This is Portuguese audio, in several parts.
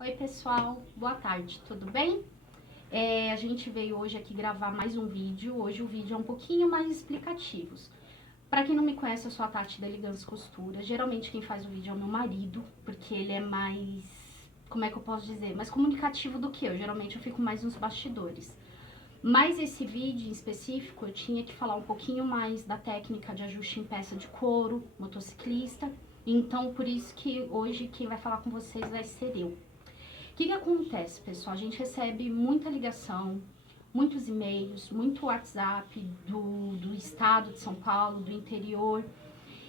Oi pessoal, boa tarde, tudo bem? A gente veio hoje aqui gravar mais um vídeo. Hoje o vídeo é um pouquinho mais explicativo. Para quem não me conhece, eu sou a Tati da Elegância Costura. Geralmente quem faz o vídeo é o meu marido, porque ele é mais, como é que eu posso dizer, mais comunicativo do que eu. Geralmente eu fico mais nos bastidores. Mas esse vídeo em específico eu tinha que falar um pouquinho mais da técnica de ajuste em peça de couro, motociclista. Então por isso que hoje quem vai falar com vocês vai ser eu. O que acontece, pessoal? A gente recebe muita ligação, muitos e-mails, muito WhatsApp do estado de São Paulo, do interior.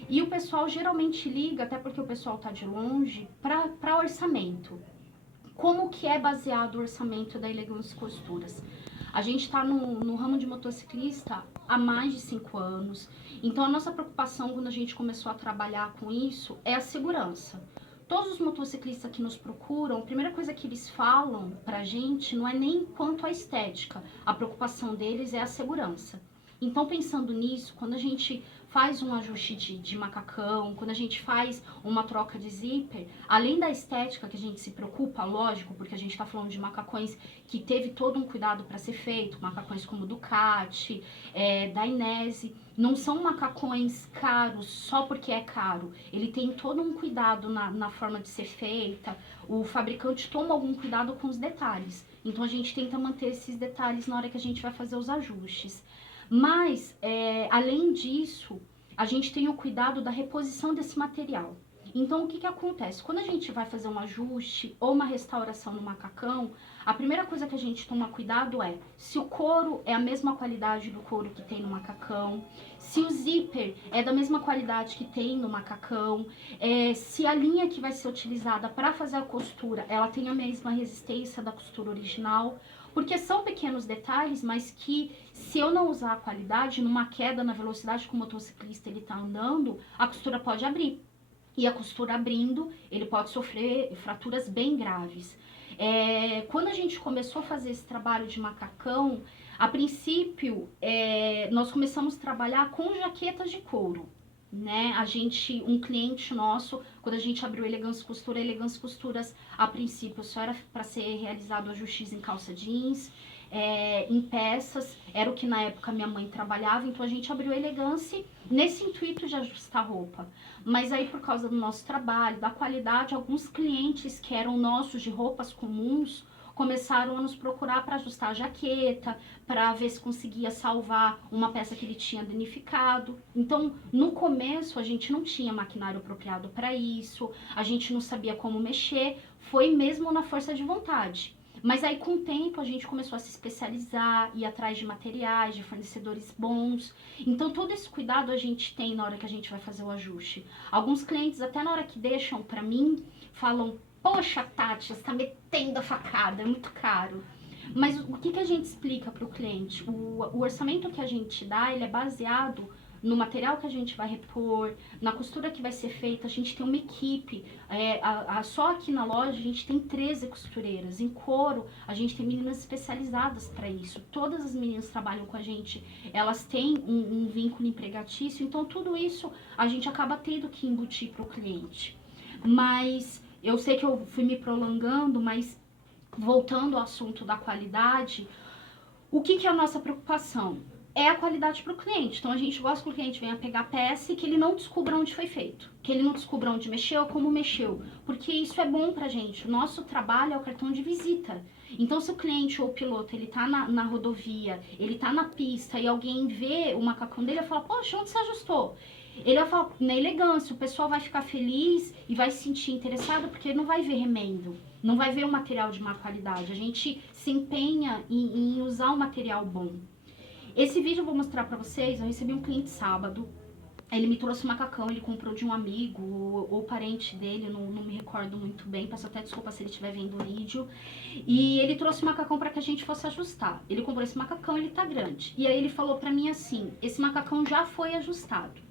E o pessoal geralmente liga, até porque o pessoal está de longe, para orçamento. Como que é baseado o orçamento da Elegância Costuras? A gente está no ramo de motociclista há mais de 5 anos, então a nossa preocupação quando a gente começou a trabalhar com isso é a segurança. Todos os motociclistas que nos procuram, a primeira coisa que eles falam pra gente não é nem quanto à estética, a preocupação deles é a segurança. Então, pensando nisso, quando a gente faz um ajuste de macacão, quando a gente faz uma troca de zíper, além da estética que a gente se preocupa, lógico, porque a gente está falando de macacões que teve todo um cuidado para ser feito, macacões como Ducati, da Inese, não são macacões caros só porque é caro, ele tem todo um cuidado na forma de ser feita, o fabricante toma algum cuidado com os detalhes, então a gente tenta manter esses detalhes na hora que a gente vai fazer os ajustes. Mas, além disso, a gente tem o cuidado da reposição desse material. Então, o que acontece? Quando a gente vai fazer um ajuste ou uma restauração no macacão, a primeira coisa que a gente toma cuidado é se o couro é a mesma qualidade do couro que tem no macacão, se o zíper é da mesma qualidade que tem no macacão, se a linha que vai ser utilizada para fazer a costura, ela tem a mesma resistência da costura original, porque são pequenos detalhes, mas que se eu não usar a qualidade, numa queda na velocidade que o motociclista ele está andando, a costura pode abrir. E a costura abrindo, ele pode sofrer fraturas bem graves. Quando a gente começou a fazer esse trabalho de macacão, a princípio, nós começamos a trabalhar com jaquetas de couro. Né? Um cliente nosso, quando a gente abriu Elegância Costuras, a princípio só era para ser realizado ajustes em calça jeans, em peças, era o que na época minha mãe trabalhava, então a gente abriu Elegância nesse intuito de ajustar roupa. Mas aí por causa do nosso trabalho, da qualidade, alguns clientes que eram nossos de roupas comuns, começaram a nos procurar para ajustar a jaqueta, para ver se conseguia salvar uma peça que ele tinha danificado. Então, no começo, a gente não tinha maquinário apropriado para isso, a gente não sabia como mexer, foi mesmo na força de vontade. Mas aí, com o tempo, a gente começou a se especializar, ir atrás de materiais, de fornecedores bons. Então, todo esse cuidado a gente tem na hora que a gente vai fazer o ajuste. Alguns clientes, até na hora que deixam para mim, falam: poxa, Tati, você está metendo a facada, é muito caro. Mas o que a gente explica para o cliente? O orçamento que a gente dá, ele é baseado no material que a gente vai repor, na costura que vai ser feita. A gente tem uma equipe, só aqui na loja a gente tem 13 costureiras. Em couro, a gente tem meninas especializadas para isso. Todas as meninas trabalham com a gente, elas têm um vínculo empregatício, então tudo isso a gente acaba tendo que embutir para o cliente. Mas eu sei que eu fui me prolongando, mas voltando ao assunto da qualidade, o que é a nossa preocupação? É a qualidade para o cliente. Então a gente gosta que o cliente venha pegar a peça e que ele não descubra onde foi feito, que ele não descubra onde mexeu ou como mexeu, porque isso é bom pra gente. O nosso trabalho é o cartão de visita. Então se o cliente ou o piloto ele tá na rodovia, ele tá na pista e alguém vê o macacão dele e fala: poxa, onde você ajustou? Ele vai falar na elegância, o pessoal vai ficar feliz e vai se sentir interessado porque não vai ver remendo, não vai ver um material de má qualidade. A gente se empenha em usar um material bom. Esse vídeo eu vou mostrar pra vocês. Eu recebi um cliente sábado, ele me trouxe um macacão, ele comprou de um amigo ou parente dele, não me recordo muito bem, peço até desculpa se ele estiver vendo o vídeo. E ele trouxe o macacão para que a gente fosse ajustar. Ele comprou esse macacão, ele tá grande. E aí ele falou pra mim assim: esse macacão já foi ajustado.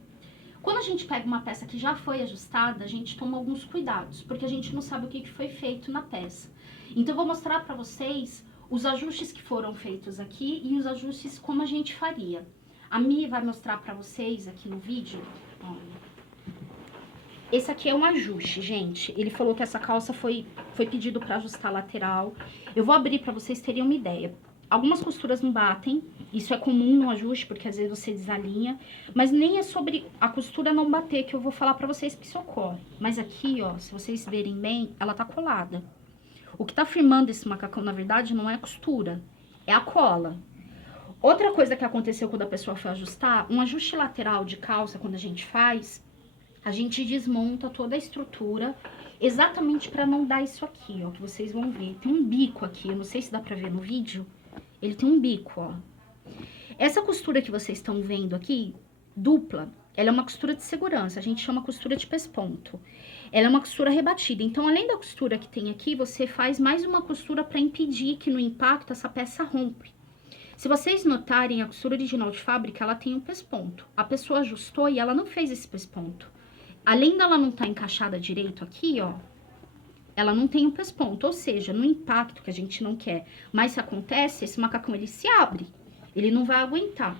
Quando a gente pega uma peça que já foi ajustada, a gente toma alguns cuidados, porque a gente não sabe o que foi feito na peça. Então eu vou mostrar para vocês os ajustes que foram feitos aqui e os ajustes como a gente faria. A Mi vai mostrar para vocês aqui no vídeo, olha, Esse aqui é um ajuste, gente. Ele falou que essa calça foi pedido pra ajustar a lateral. Eu vou abrir pra vocês terem uma ideia. Algumas costuras não batem, isso é comum no ajuste, porque às vezes você desalinha. Mas nem é sobre a costura não bater que eu vou falar pra vocês que isso ocorre. Mas aqui, ó, se vocês verem bem, ela tá colada. O que tá firmando esse macacão, na verdade, não é a costura, é a cola. Outra coisa que aconteceu quando a pessoa foi ajustar, um ajuste lateral de calça, quando a gente desmonta toda a estrutura, exatamente para não dar isso aqui, ó, que vocês vão ver. Tem um bico aqui, eu não sei se dá pra ver no vídeo, ele tem um bico, ó. Essa costura que vocês estão vendo aqui, dupla, ela é uma costura de segurança, a gente chama costura de pesponto. Ela é uma costura rebatida, então além da costura que tem aqui, você faz mais uma costura para impedir que no impacto essa peça rompe. Se vocês notarem, a costura original de fábrica, ela tem um pesponto. A pessoa ajustou e ela não fez esse pesponto. Além dela não estar encaixada direito aqui, ó, ela não tem um pesponto, ou seja, no impacto que a gente não quer. Mas se acontece, esse macacão ele se abre, ele não vai aguentar.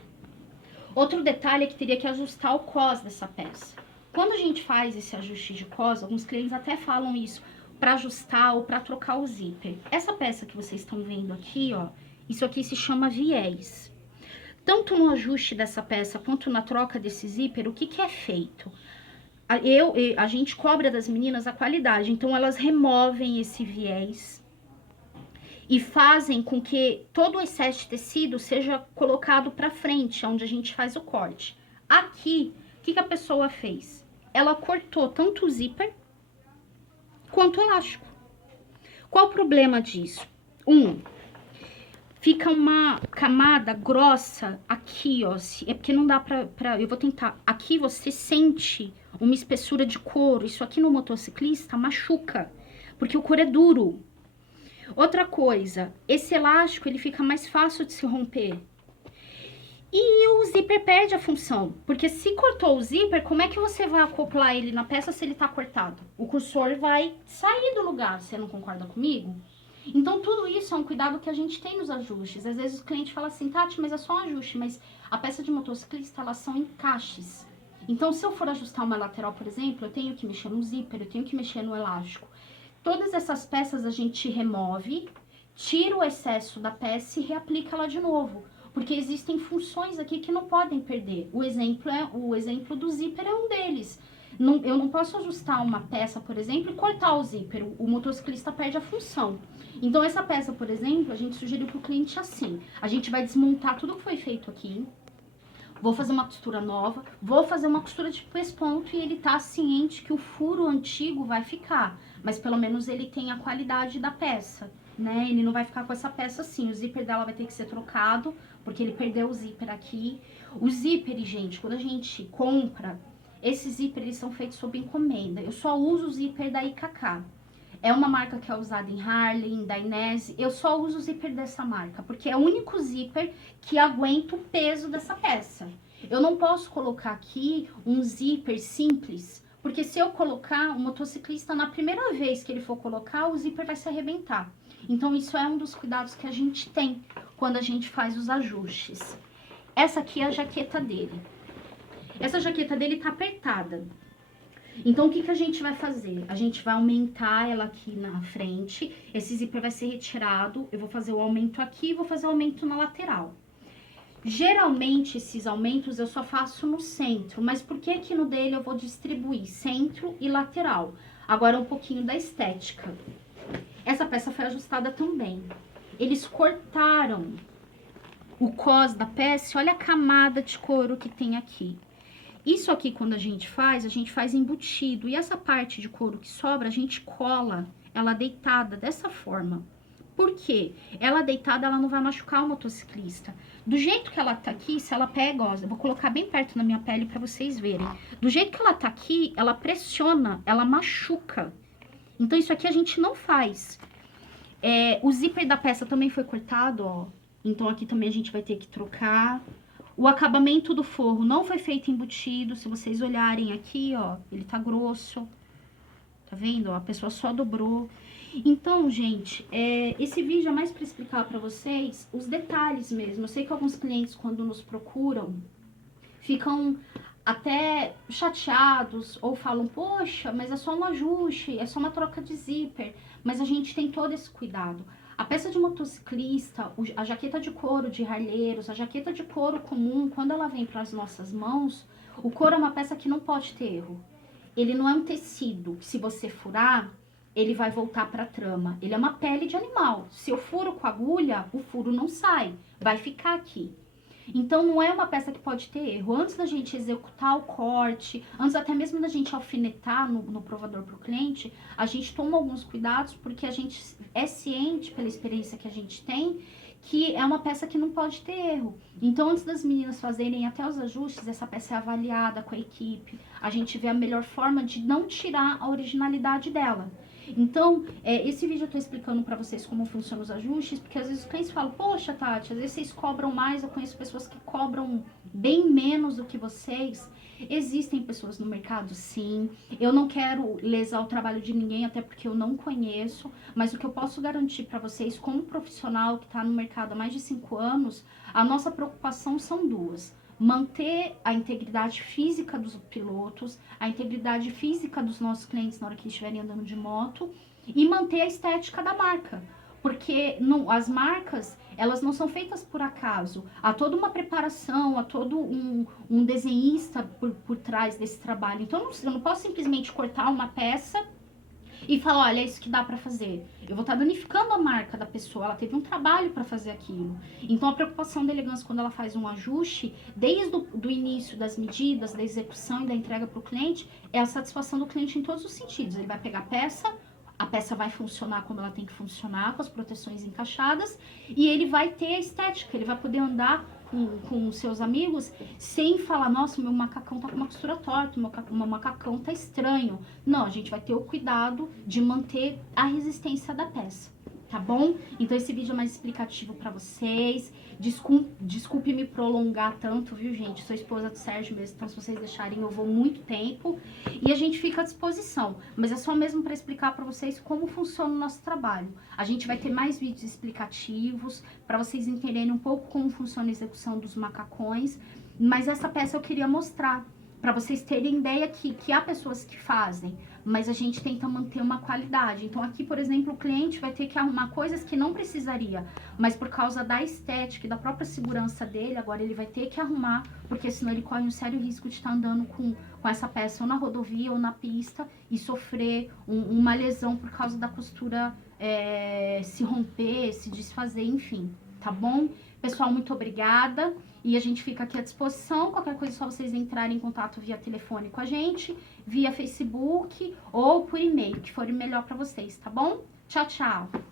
Outro detalhe é que teria que ajustar o cos dessa peça. Quando a gente faz esse ajuste de cos, alguns clientes até falam isso, para ajustar ou para trocar o zíper. Essa peça que vocês estão vendo aqui, ó, isso aqui se chama viés. Tanto no ajuste dessa peça quanto na troca desse zíper, o que que é feito? A gente cobra das meninas a qualidade, então elas removem esse viés e fazem com que todo o excesso de tecido seja colocado para frente, onde a gente faz o corte. Aqui, o que que a pessoa fez? Ela cortou tanto o zíper quanto o elástico. Qual o problema disso? Fica uma camada grossa aqui, ó. É porque não dá pra... Eu vou tentar. Aqui você sente uma espessura de couro. Isso aqui no motociclista machuca, porque o couro é duro. Outra coisa, esse elástico, ele fica mais fácil de se romper. E o zíper perde a função, porque se cortou o zíper, como é que você vai acoplar ele na peça se ele tá cortado? O cursor vai sair do lugar, você não concorda comigo? Então, tudo isso é um cuidado que a gente tem nos ajustes. Às vezes o cliente fala assim, Tati, mas é só um ajuste, mas a peça de motociclista, elas são encaixes. Então, se eu for ajustar uma lateral, por exemplo, eu tenho que mexer no zíper, eu tenho que mexer no elástico. Todas essas peças a gente remove, tira o excesso da peça e reaplica ela de novo. Porque existem funções aqui que não podem perder. O exemplo do zíper é um deles. Eu não posso ajustar uma peça, por exemplo, e cortar o zíper. O motociclista perde a função. Então, essa peça, por exemplo, a gente sugeriu para o cliente assim. A gente vai desmontar tudo que foi feito aqui. Vou fazer uma costura nova. Vou fazer uma costura de pesponto e ele tá ciente que o furo antigo vai ficar. Mas pelo menos ele tem a qualidade da peça, né? Ele não vai ficar com essa peça assim. O zíper dela vai ter que ser trocado, porque ele perdeu o zíper aqui. Os zíperes, gente, quando a gente compra, esses zíperes eles são feitos sob encomenda. Eu só uso o zíper da IKK. É uma marca que é usada em Harley, em Dainese. Eu só uso o zíper dessa marca, porque é o único zíper que aguenta o peso dessa peça. Eu não posso colocar aqui um zíper simples, porque se eu colocar, o motociclista, na primeira vez que ele for colocar, o zíper vai se arrebentar. Então, isso é um dos cuidados que a gente tem quando a gente faz os ajustes. Essa aqui é a jaqueta dele. Essa jaqueta dele tá apertada. Então, o que que a gente vai fazer? A gente vai aumentar ela aqui na frente, esse zíper vai ser retirado, eu vou fazer o aumento aqui e vou fazer o aumento na lateral. Geralmente, esses aumentos eu só faço no centro, mas por que aqui no dele eu vou distribuir centro e lateral? Agora, um pouquinho da estética. Essa peça foi ajustada também. Eles cortaram o cos da peça, olha a camada de couro que tem aqui. Isso aqui, quando a gente faz embutido. E essa parte de couro que sobra, a gente cola ela deitada dessa forma. Por quê? Ela deitada, ela não vai machucar o motociclista. Do jeito que ela tá aqui, se ela pega, ó, eu vou colocar bem perto na minha pele pra vocês verem. Do jeito que ela tá aqui, ela pressiona, ela machuca. Então, isso aqui a gente não faz. O zíper da peça também foi cortado, ó. Então, aqui também a gente vai ter que trocar. O acabamento do forro não foi feito embutido. Se vocês olharem aqui, ó, ele tá grosso. Tá vendo? Ó, a pessoa só dobrou. Então, gente, esse vídeo é mais pra explicar pra vocês os detalhes mesmo. Eu sei que alguns clientes, quando nos procuram, ficam até chateados ou falam, poxa, mas é só um ajuste, é só uma troca de zíper, mas a gente tem todo esse cuidado. A peça de motociclista, a jaqueta de couro de harleiros, a jaqueta de couro comum, quando ela vem para as nossas mãos, o couro é uma peça que não pode ter erro. Ele não é um tecido que, se você furar, ele vai voltar para a trama. Ele é uma pele de animal. Se eu furo com agulha, o furo não sai, vai ficar aqui. Então, não é uma peça que pode ter erro. Antes da gente executar o corte, antes até mesmo da gente alfinetar no provador para o cliente, a gente toma alguns cuidados, porque a gente é ciente, pela experiência que a gente tem, que é uma peça que não pode ter erro. Então, antes das meninas fazerem até os ajustes, essa peça é avaliada com a equipe. A gente vê a melhor forma de não tirar a originalidade dela. Então, esse vídeo eu tô explicando pra vocês como funcionam os ajustes, porque às vezes os clientes falam, poxa, Tati, às vezes vocês cobram mais, eu conheço pessoas que cobram bem menos do que vocês. Existem pessoas no mercado, sim. Eu não quero lesar o trabalho de ninguém, até porque eu não conheço, mas o que eu posso garantir pra vocês, como profissional que tá no mercado há mais de 5 anos, a nossa preocupação são duas: manter a integridade física dos pilotos, a integridade física dos nossos clientes na hora que eles estiverem andando de moto, e manter a estética da marca. Porque as marcas, elas não são feitas por acaso. Há toda uma preparação, há todo um desenhista por trás desse trabalho. Então, eu não posso simplesmente cortar uma peça e falar, olha, é isso que dá pra fazer. Eu vou estar danificando a marca da pessoa, ela teve um trabalho pra fazer aquilo. Então, a preocupação da elegância, quando ela faz um ajuste, desde o início das medidas, da execução e da entrega pro cliente, é a satisfação do cliente em todos os sentidos. Ele vai pegar a peça vai funcionar como ela tem que funcionar, com as proteções encaixadas, e ele vai ter a estética, ele vai poder andar com os seus amigos sem falar, nossa, meu macacão tá com uma costura torta, meu macacão tá estranho. Não, a gente vai ter o cuidado de manter a resistência da peça, tá bom? Então esse vídeo é mais explicativo pra vocês. Desculpe me prolongar tanto, viu, gente? Sou esposa do Sérgio mesmo, então se vocês deixarem eu vou muito tempo. E a gente fica à disposição, mas é só mesmo para explicar para vocês como funciona o nosso trabalho. A gente vai ter mais vídeos explicativos para vocês entenderem um pouco como funciona a execução dos macacões, mas essa peça eu queria mostrar para vocês terem ideia que há pessoas que fazem, mas a gente tenta manter uma qualidade. Então aqui, por exemplo, o cliente vai ter que arrumar coisas que não precisaria, mas por causa da estética e da própria segurança dele, agora ele vai ter que arrumar, porque senão ele corre um sério risco de estar andando com essa peça ou na rodovia ou na pista e sofrer uma lesão por causa da costura se romper, se desfazer, enfim, tá bom? Pessoal, muito obrigada. E a gente fica aqui à disposição. Qualquer coisa é só vocês entrarem em contato via telefone com a gente, via Facebook ou por e-mail, que for melhor para vocês, tá bom? Tchau, tchau!